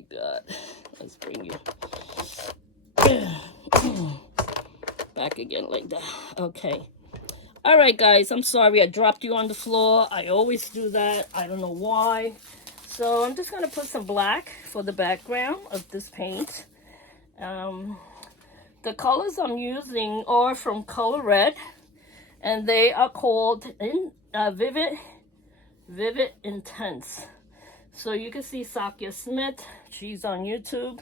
my God. Let's bring you back again like that. Okay. All right, guys. I'm sorry I dropped you on the floor. I always do that. I don't know why. So I'm just going to put some black for the background of this paint. The colors I'm using are from Colourate, and they are called Vivid Intense. So you can see Saca Smith, she's on YouTube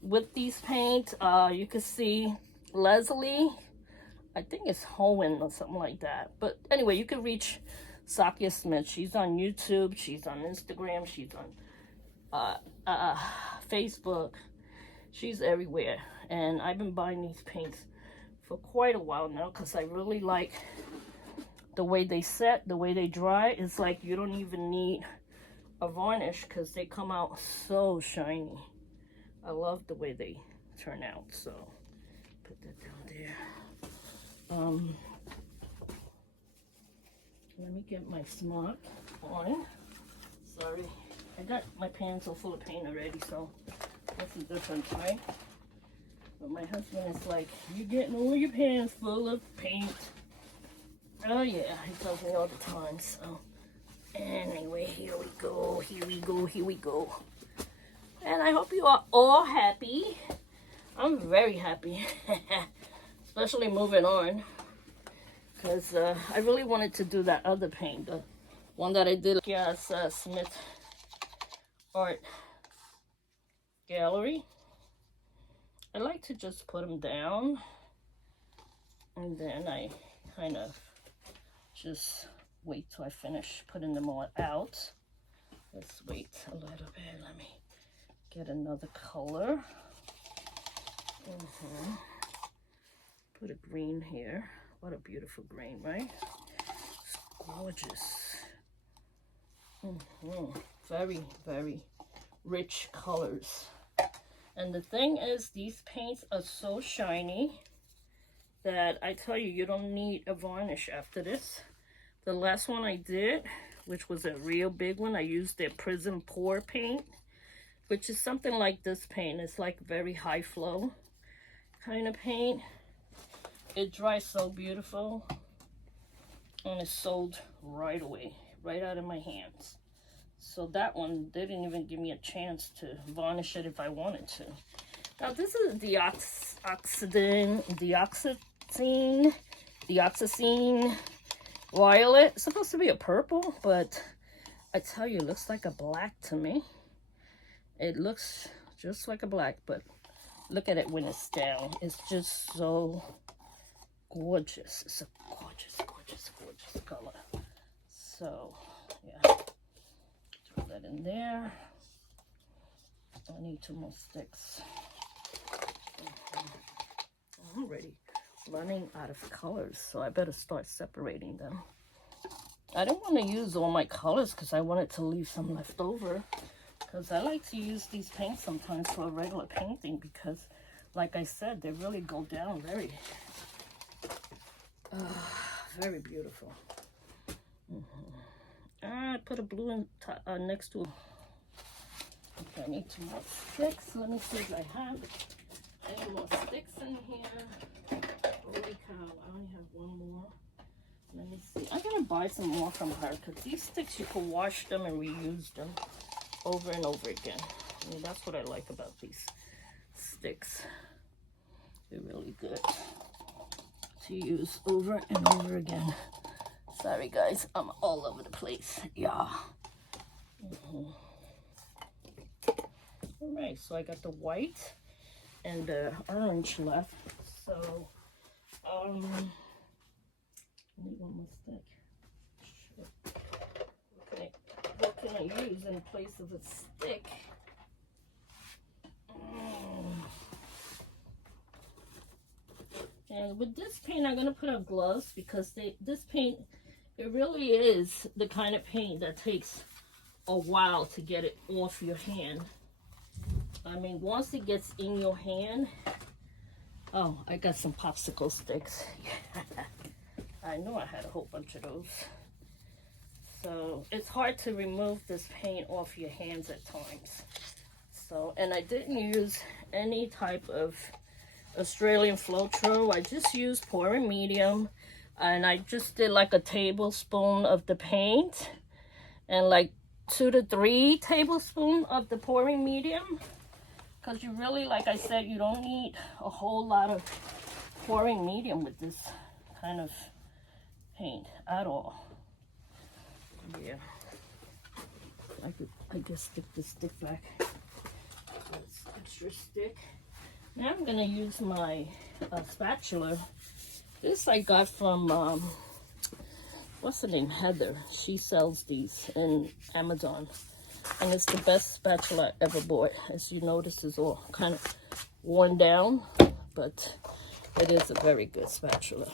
with these paints. You can see Leslie, I think it's Hohen or something like that. But anyway, you can reach Saca Smith. She's on YouTube, she's on Instagram, she's on Facebook. She's everywhere. And I've been buying these paints for quite a while now because I really like the way they set, the way they dry. It's like you don't even need a varnish because they come out so shiny. I love the way they turn out. So put that down there. Let me get my smock on. Sorry, I got my pans all full of paint already, so that's a different time. But my husband is like, you're getting all your pans full of paint. Oh yeah, he tells me all the time. So anyway, here we go, here we go, here we go. And I hope you are all happy. I'm very happy. Especially moving on. Because I really wanted to do that other paint. The one that I did. Yes, Smith Art Gallery. I like to just put them down. And then I kind of just wait till I finish putting them all out. Let's wait a little bit. Let me get another color. Put a green here. What a beautiful green, right? It's gorgeous. Very, very rich colors. And the thing is, these paints are so shiny that I tell you, you don't need a varnish after this. The last one I did, which was a real big one, I used their Prism Pour paint, which is something like this paint. It's like very high flow kind of paint. It dries so beautiful, and it's sold right away, right out of my hands. So that one, they didn't even give me a chance to varnish it if I wanted to. Now this is Dioxazine Violet. It's supposed to be a purple, but I tell you, it looks like a black to me. It looks just like a black, but look at it when it's down. It's just so gorgeous. It's a gorgeous, gorgeous, gorgeous color. So, yeah. Throw that in there. I need 2 more sticks. I'm already running out of colors, so I better start separating them. I don't want to use all my colors because I wanted to leave some left over. Because I like to use these paints sometimes for a regular painting because, like I said, they really go down very, very beautiful. I put a blue in next to. Okay, I need 2 more sticks. Let me see if I have any more sticks in here. Holy cow, I only have 1 more. Let me see. I gotta buy some more from her because these sticks, you can wash them and reuse them over and over again. I mean, that's what I like about these sticks. They're really good to use over and over again. Sorry guys, I'm all over the place. Yeah. All right, so I got the white and the orange left. So, I need 1 more stick. Sure. Okay, what can I use in place of a stick? And with this paint, I'm gonna put on gloves because this paint, it really is the kind of paint that takes a while to get it off your hand. I mean, once it gets in your hand, oh, I got some popsicle sticks. I know I had a whole bunch of those. So it's hard to remove this paint off your hands at times. So, and I didn't use any type of Australian Floetrol. I just used pouring medium, and I just did like a tablespoon of the paint and like 2 to 3 tablespoons of the pouring medium, because you really, like I said, you don't need a whole lot of pouring medium with this kind of paint at all. Yeah, I guess stick the stick back. That's extra stick. Now I'm gonna use my spatula. This I got from what's her name, Heather. She sells these in Amazon, and it's the best spatula I ever bought. As you notice, it's all kind of worn down, but it is a very good spatula.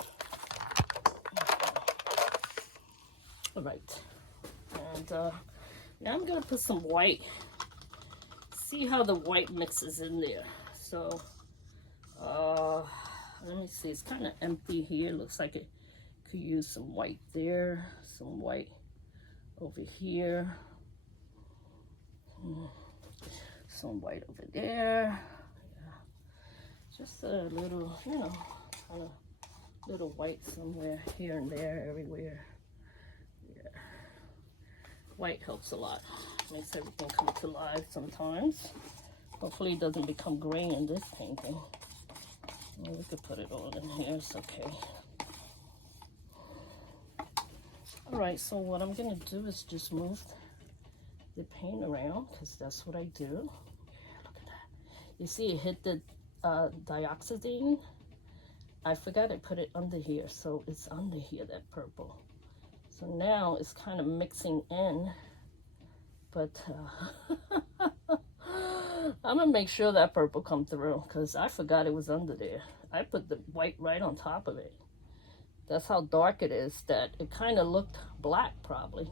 All right, and now I'm gonna put some white. See how the white mixes in there. So let me see, it's kind of empty here. Looks like it could use some white there, some white over here, some white over there. Yeah. Just a little, you know, kind of little white somewhere here and there, everywhere. Yeah, white helps a lot, makes everything come to life sometimes. Hopefully it doesn't become gray in this painting. We could put it all in here, it's okay. All right, so what I'm gonna do is just move the paint around, because that's what I do. Yeah, look at that. You see it hit the dioxazine. I forgot I put it under here, so it's under here, that purple. So now it's kind of mixing in, but I'm gonna make sure that purple come through, because I forgot it was under there. I put the white right on top of it. That's how dark it is, that it kind of looked black probably.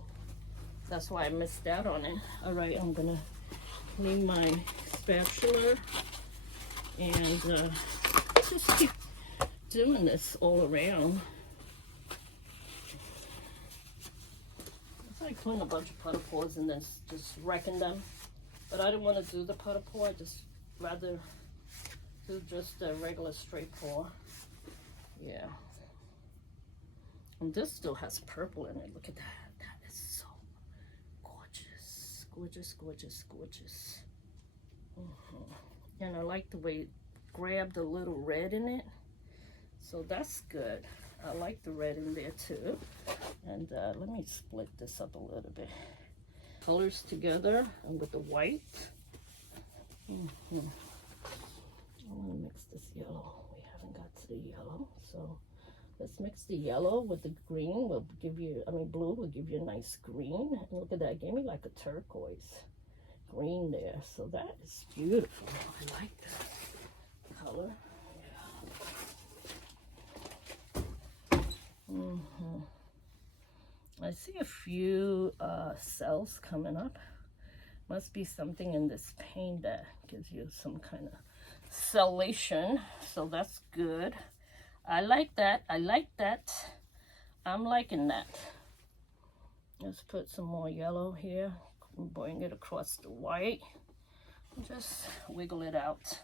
That's why I missed out on it. All right, I'm gonna clean my spatula and just keep doing this all around. It's like putting a bunch of puddle pours and then just wrecking them. But I didn't want to do the puddle pour. I just rather do just a regular straight pour. Yeah. And this still has purple in it. Look at that. That is so gorgeous. Gorgeous, gorgeous, gorgeous. And I like the way it grabbed a little red in it. So that's good. I like the red in there too. And let me split this up a little bit. Colors together and with the white. I'm gonna mix this yellow. We haven't got to the yellow, so let's mix the yellow with the green. Will give you, blue will give you a nice green. And look at that, it gave me like a turquoise green there. So that is beautiful. I like that color. Yeah. I see a few cells coming up. Must be something in this paint that gives you some kind of cellation. So that's good. I like that. I like that. I'm liking that. Let's put some more yellow here. Bring it across the white. Just wiggle it out.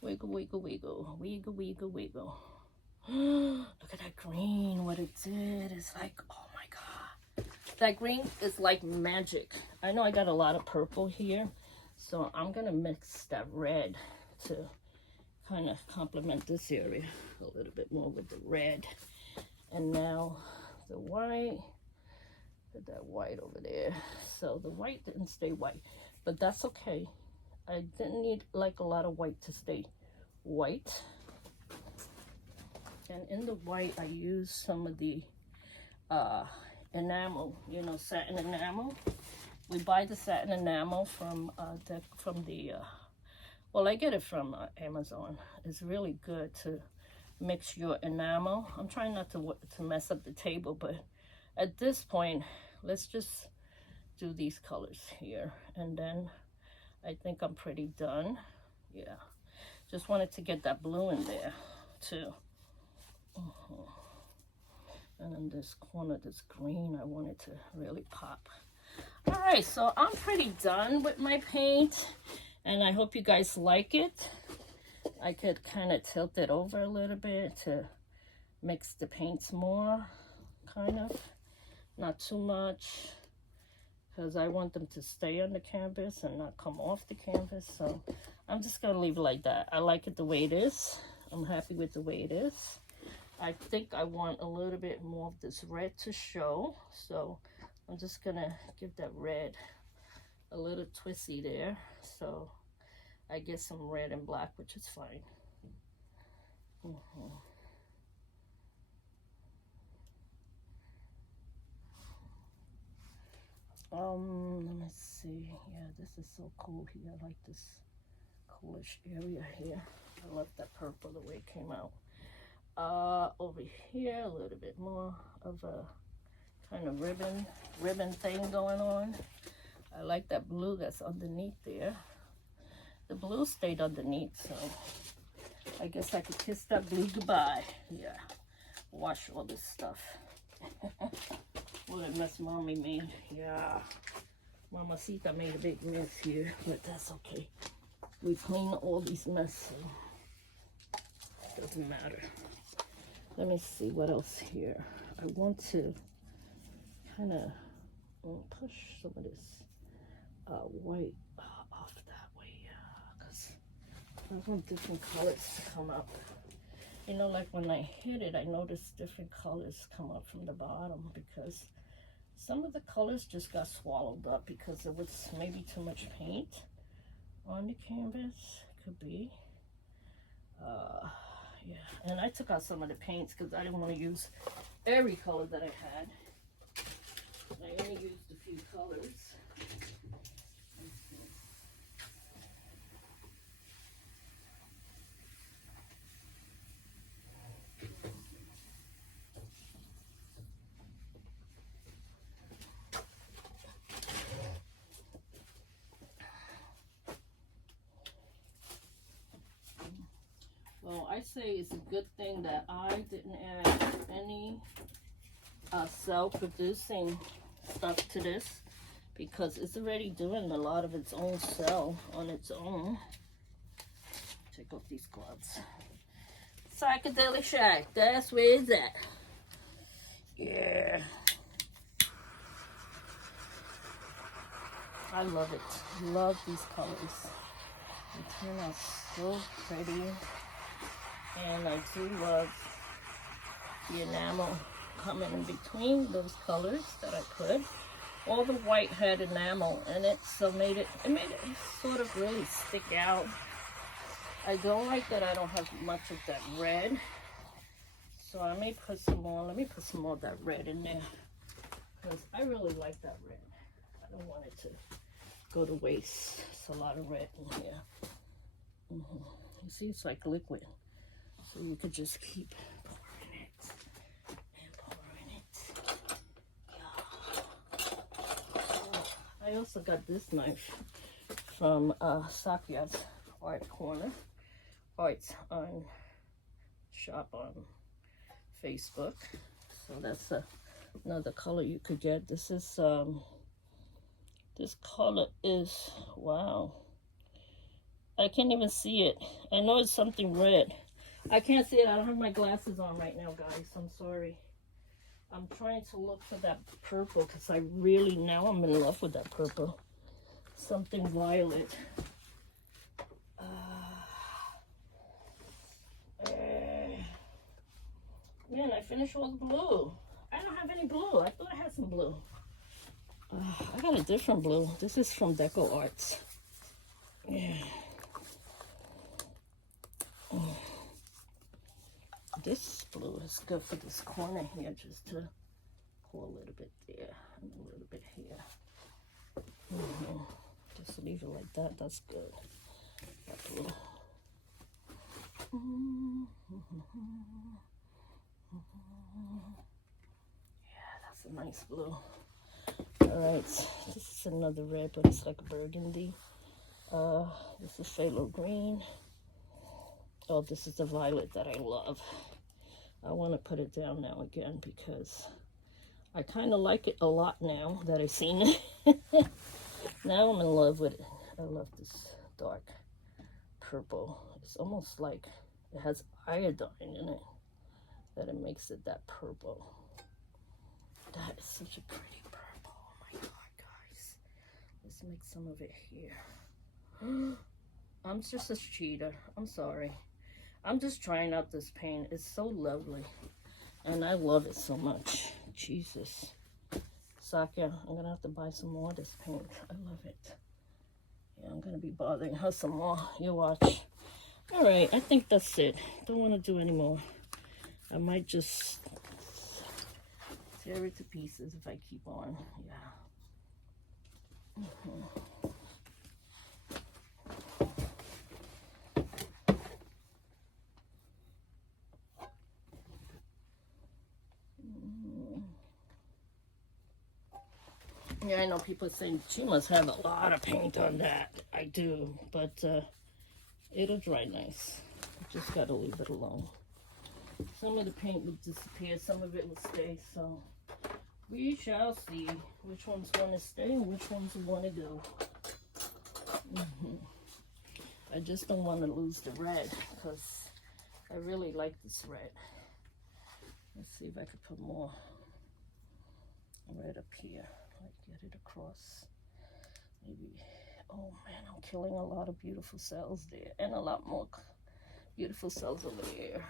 Wiggle, wiggle, wiggle. Wiggle, wiggle, wiggle. Look at that green. What it did is like, oh my God. That green is like magic. I know I got a lot of purple here, so I'm going to mix that red to kind of complement this area a little bit more with the red. And now the white. Put that white over there. So the white didn't stay white, but that's okay. I didn't need like a lot of white to stay white. And in the white, I used some of the enamel, you know, satin enamel. We buy the satin enamel from well, I get it from Amazon. It's really good to mix your enamel. I'm trying not to mess up the table, but at this point, let's just do these colors here. And then I think I'm pretty done. Yeah, just wanted to get that blue in there too. And in this corner, this green, I wanted to really pop. All right, so I'm pretty done with my paint, and I hope you guys like it. I could kind of tilt it over a little bit to mix the paints more, kind of, not too much, because I want them to stay on the canvas and not come off the canvas. So I'm just gonna leave it like that. I like it the way it is. I'm happy with the way it is. I think I want a little bit more of this red to show, so I'm just gonna give that red a little twisty there. So I get some red and black, which is fine. Let me see. Yeah, this is so cool here. I like this coolish area here. I love that purple, the way it came out. Over here, a little bit more of a kind of ribbon thing going on. I like that blue that's underneath there. The blue stayed underneath, so I guess I could kiss that blue goodbye. Yeah, wash all this stuff. What a mess Mommy made. Yeah, Mamacita made a big mess here, but that's okay. We clean all these messes, so it doesn't matter. Let me see what else here. I want to kind of push some of this white off that way, because I want different colors to come up. You know, like when I hit it, I noticed different colors come up from the bottom, because some of the colors just got swallowed up because there was maybe too much paint on the canvas. Could be. Yeah, and I took out some of the paints because I didn't want to use every color that I had. I only used a few colors. Well, I say it's a good thing that I didn't add any self-producing stuff to this, because it's already doing a lot of its own cell on its own. Take off these gloves. Psychedelic Shack, that's where it's at. Yeah. I love it. Love these colors. They turn out so pretty. And I do love the enamel coming in between those colors that I put. All the white had enamel in it, so it made it sort of really stick out. I don't like that I don't have much of that red, so I may put some more. Let me put some more of that red in there, because I really like that red. I don't want it to go to waste. It's a lot of red in here. You see, it's like liquid. So you could just keep pouring it and pouring it. Yeah. I also got this knife from Saca's Arts on shop on Facebook. So that's another color you could get. This is this color is, wow, I can't even see it. I know it's something red. I can't see it. I don't have my glasses on right now, guys. I'm sorry. I'm trying to look for that purple, because I really, now I'm in love with that purple. Something violet. Man, I finished all the blue. I don't have any blue. I thought I had some blue. I got a different blue. This is from Deco Arts. Yeah. This blue is good for this corner here, just to pour a little bit there and a little bit here. Just leave it like that. That's good. That blue. Yeah, that's a nice blue. All right, this is another red, but it's like burgundy. This is phthalo green. Oh, this is the violet that I love. I want to put it down now again, because I kind of like it a lot now that I've seen it. Now I'm in love with it. I love this dark purple. It's almost like it has iodine in it, that it makes it that purple. That is such a pretty purple. Oh my god, guys. Let's make some of it here. I'm just a cheater. I'm sorry. I'm just trying out this paint. It's so lovely. And I love it so much. Jesus. Saca, I'm going to have to buy some more of this paint. I love it. Yeah, I'm going to be bothering her some more. You watch. All right, I think that's it. Don't want to do any more. I might just tear it to pieces if I keep on. Yeah. Yeah, I know people saying she must have a lot of paint on that. I do, but it'll dry nice. You just gotta leave it alone. Some of the paint will disappear, some of it will stay, so we shall see which ones want to stay and which ones want to go. I just don't want to lose the red because I really like this red. Let's see if I could put more red up here. Like get it across. Maybe. Oh man, I'm killing a lot of beautiful cells there, and a lot more beautiful cells over there.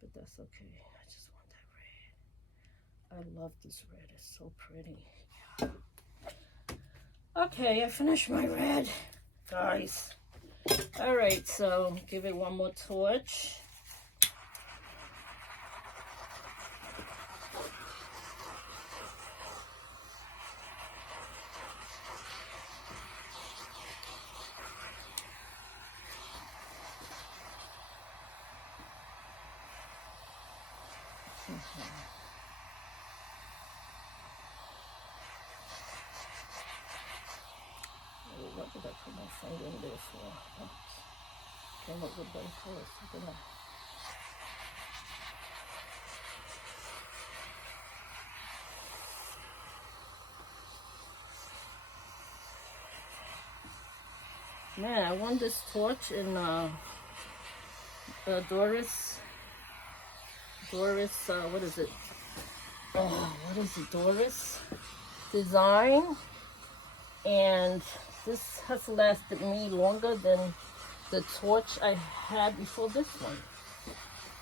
But that's okay. I just want that red. I love this red. It's so pretty. Yeah. Okay, I finished my red, guys. All right, so give it one more torch. What did I put my finger in there for? Came up with one colors. Look at that. Man, I won this torch in Doris, what is it? What is it? Doris Design. And this has lasted me longer than the torch I had before this one.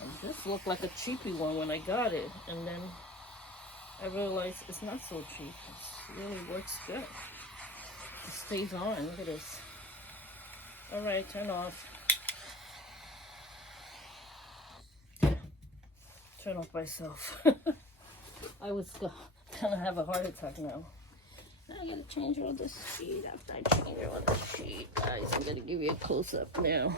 And this looked like a cheapy one when I got it. And then I realized it's not so cheap. It really works good. It stays on. Look at this. All right, turn off. Turn off myself. I was gonna have a heart attack now. Now I gotta change all this sheet after I change all the sheet. Guys, I'm gonna give you a close up now.